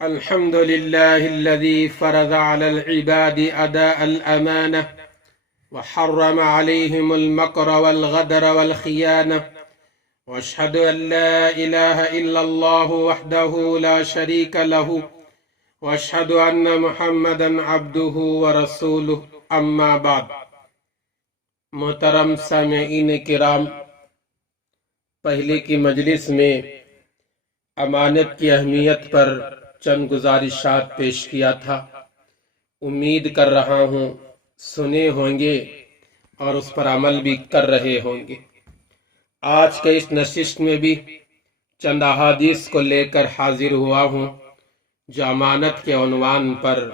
الحمد لله الذي فرض على العباد أداء الأمانة وحرم عليهم المكر والغدر والخيانة، وأشهد أن لا إله إلا الله وحده لا شريك له، وأشهد أن محمدا عبده ورسوله، أما بعد۔ محترم سامعین کرام، پہلے کی مجلس میں امانت کی اہمیت پر چند گزارشات پیش کیا تھا۔ امید کر رہا ہوں سنے ہوں گے اور اس پر عمل بھی کر رہے ہوں گے۔ آج کے اس نشست میں بھی چند احادیث کو لے کر حاضر ہوا ہوں جو امانت کے عنوان پر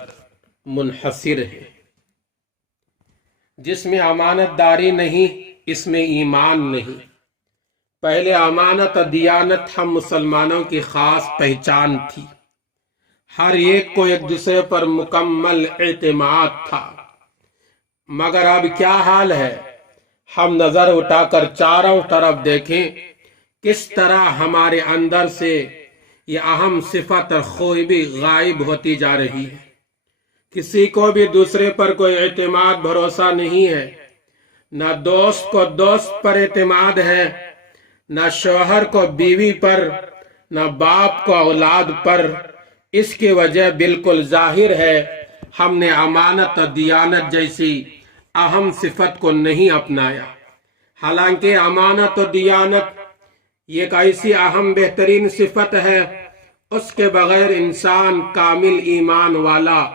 منحصر ہے۔ جس میں امانت داری نہیں، اس میں ایمان نہیں۔ پہلے امانت اور دیانت ہم مسلمانوں کی خاص پہچان تھی۔ ہر ایک کو ایک دوسرے پر مکمل اعتماد تھا، مگر اب کیا حال ہے؟ ہم نظر اٹھا کر چاروں طرف دیکھیں، کس طرح ہمارے اندر سے یہ اہم صفت اور خوبی غائب ہوتی جا رہی ہے۔ کسی کو بھی دوسرے پر کوئی اعتماد بھروسہ نہیں ہے، نہ دوست کو دوست پر اعتماد ہے، نہ شوہر کو بیوی پر، نہ باپ کو اولاد پر۔ اس کی وجہ بالکل ظاہر ہے، ہم نے امانت اور دیانت جیسی اہم صفت کو نہیں اپنایا۔ حالانکہ امانت اور دیانت یہ ایک ایسی اہم بہترین صفت ہے، اس کے بغیر انسان کامل ایمان والا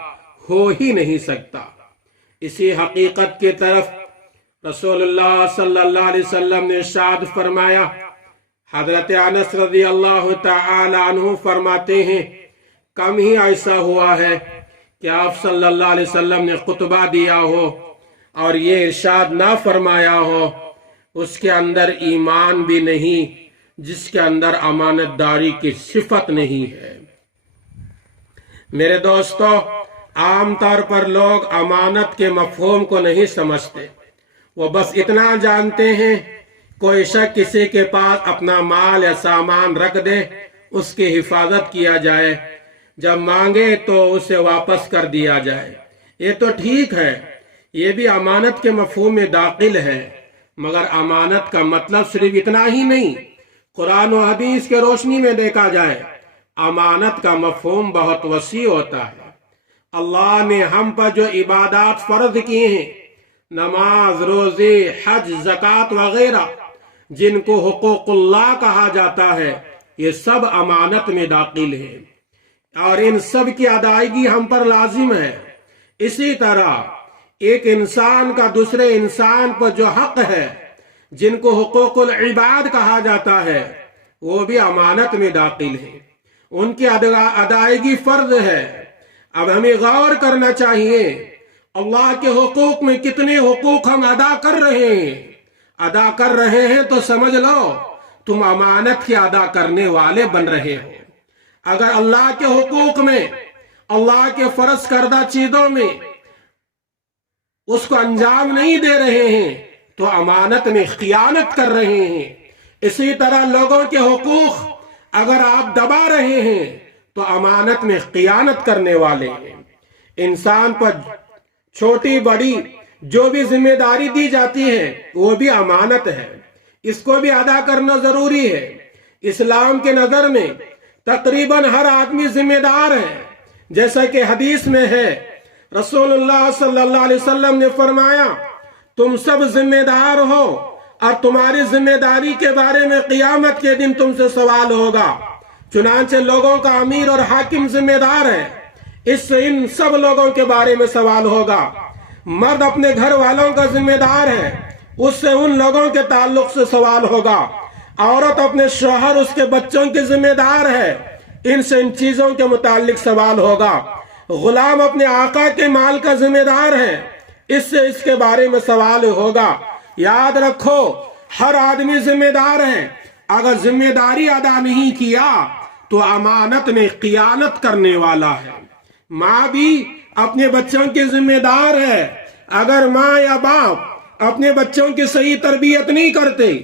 ہو ہی نہیں سکتا۔ اسی حقیقت کی طرف رسول اللہ صلی اللہ علیہ وسلم نے ارشاد فرمایا۔ حضرت انس رضی اللہ تعالی عنہ فرماتے ہیں، کم ہی ایسا ہوا ہے کہ آپ صلی اللہ علیہ وسلم نے خطبہ دیا ہو اور یہ ارشاد نہ فرمایا ہو، اس کے اندر ایمان بھی نہیں، جس کے اندر امانت داری کی صفت نہیں ہے۔ میرے دوستو، عام طور پر لوگ امانت کے مفہوم کو نہیں سمجھتے۔ وہ بس اتنا جانتے ہیں، کوئی شخص کسی کے پاس اپنا مال یا سامان رکھ دے، اس کی حفاظت کیا جائے، جب مانگے تو اسے واپس کر دیا جائے۔ یہ تو ٹھیک ہے، یہ بھی امانت کے مفہوم میں داخل ہے، مگر امانت کا مطلب صرف اتنا ہی نہیں۔ قرآن و حدیث کے روشنی میں دیکھا جائے، امانت کا مفہوم بہت وسیع ہوتا ہے۔ اللہ نے ہم پر جو عبادات فرض کی ہیں، نماز، روزے، حج، زکوٰۃ وغیرہ، جن کو حقوق اللہ کہا جاتا ہے، یہ سب امانت میں داخل ہے اور ان سب کی ادائیگی ہم پر لازم ہے۔ اسی طرح ایک انسان کا دوسرے انسان پر جو حق ہے، جن کو حقوق العباد کہا جاتا ہے، وہ بھی امانت میں داخل ہے۔ ان کی ادائیگی فرض ہے۔ اب ہمیں غور کرنا چاہیے، اللہ کے حقوق میں کتنے حقوق ہم ادا کر رہے ہیں۔ ادا کر رہے ہیں تو سمجھ لو تم امانت کے ادا کرنے والے بن رہے ہو۔ اگر اللہ کے حقوق میں، اللہ کے فرض کردہ چیزوں میں اس کو انجام نہیں دے رہے ہیں تو امانت میں خیانت کر رہے ہیں۔ اسی طرح لوگوں کے حقوق اگر آپ دبا رہے ہیں تو امانت میں خیانت کرنے والے ہیں۔ انسان پر چھوٹی بڑی جو بھی ذمہ داری دی جاتی ہے، وہ بھی امانت ہے، اس کو بھی ادا کرنا ضروری ہے۔ اسلام کے نظر میں تقریباً ہر آدمی ذمہ دار ہے، جیسا کہ حدیث میں ہے۔ رسول اللہ صلی اللہ علیہ وسلم نے فرمایا، تم سب ذمہ دار ہو اور تمہاری ذمہ داری کے بارے میں قیامت کے دن تم سے سوال ہوگا۔ چنانچہ لوگوں کا امیر اور حاکم ذمہ دار ہے، اس سے ان سب لوگوں کے بارے میں سوال ہوگا۔ مرد اپنے گھر والوں کا ذمہ دار ہے، اس سے ان لوگوں کے تعلق سے سوال ہوگا۔ عورت اپنے شوہر، اس کے بچوں کی ذمہ دار ہے، ان سے ان چیزوں کے متعلق سوال ہوگا۔ غلام اپنے آقا کے مال کا ذمہ دار ہے، اس سے اس کے بارے میں سوال ہوگا۔ یاد رکھو، ہر آدمی ذمہ دار ہے۔ اگر ذمہ داری ادا نہیں کیا تو امانت میں خیانت کرنے والا ہے۔ ماں بھی اپنے بچوں کی ذمہ دار ہے۔ اگر ماں یا باپ اپنے بچوں کی صحیح تربیت نہیں کرتے،